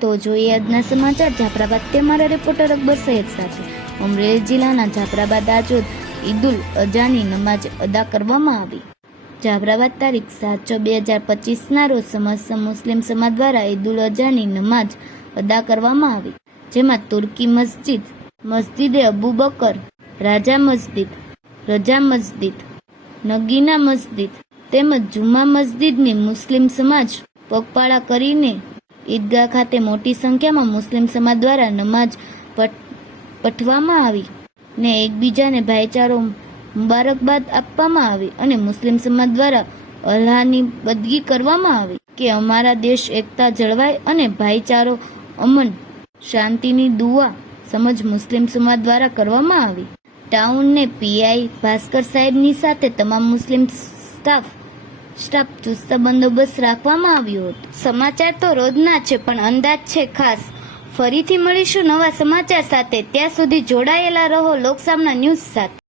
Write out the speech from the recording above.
તો જોઈએ આજના સમાચાર. જાફરાબાદ તે મારા રિપોર્ટર અકબર સૈયદ સાથે. અમરેલી જિલ્લાના જાફરાબાદ આજોદ ઈદુલ અજાની નમાજ અદા કરવામાં આવી. જાફરાબાદ તારીખ સાત છ બે હજાર પચીસના રોજ સમસ્ત મુસ્લિમ સમાજ દ્વારા ઈદુલ અજાની નમાજ અદા કરવામાં આવી. જેમાં તુર્કી મસ્જિદ, મસ્જિદે અબુ બકર, રાજા મસ્જિદ, રજા મસ્જિદ, નગીના મસ્જિદ તેમજ જુમા મસ્જિદની મુસ્લિમ સમાજ પગપાળા કરીને ઈદગાહ ખાતે મોટી સંખ્યામાં મુસ્લિમ સમાજ દ્વારા નમાજ પઠવામાં આવી ને એકબીજાને ભાઈચારો મુબારકબાદ આપવામાં આવી અને મુસ્લિમ સમાજ દ્વારા અલ્લાહની બદગી કરવામાં આવી કે અમારા દેશ એકતા જળવાય અને ભાઈચારો અમન શાંતિની દુઆ સમજ મુસ્લિમ સમાજ દ્વારા કરવામાં આવી. ટાઉનને પીઆઈ ભાસ્કર સાહેબની સાથે તમામ મુસ્લિમ સ્ટાફ સ્ટાફ બંદોબસ્ત રાખવામાં આવ્યો હતો. સમાચાર તો રોજના છે, પણ અંદાજ છે ખાસ. ફરીથી મળીશું નવા સમાચાર સાથે. ત્યાં સુધી જોડાયેલા રહો લોકસામના ન્યૂઝ સાથે.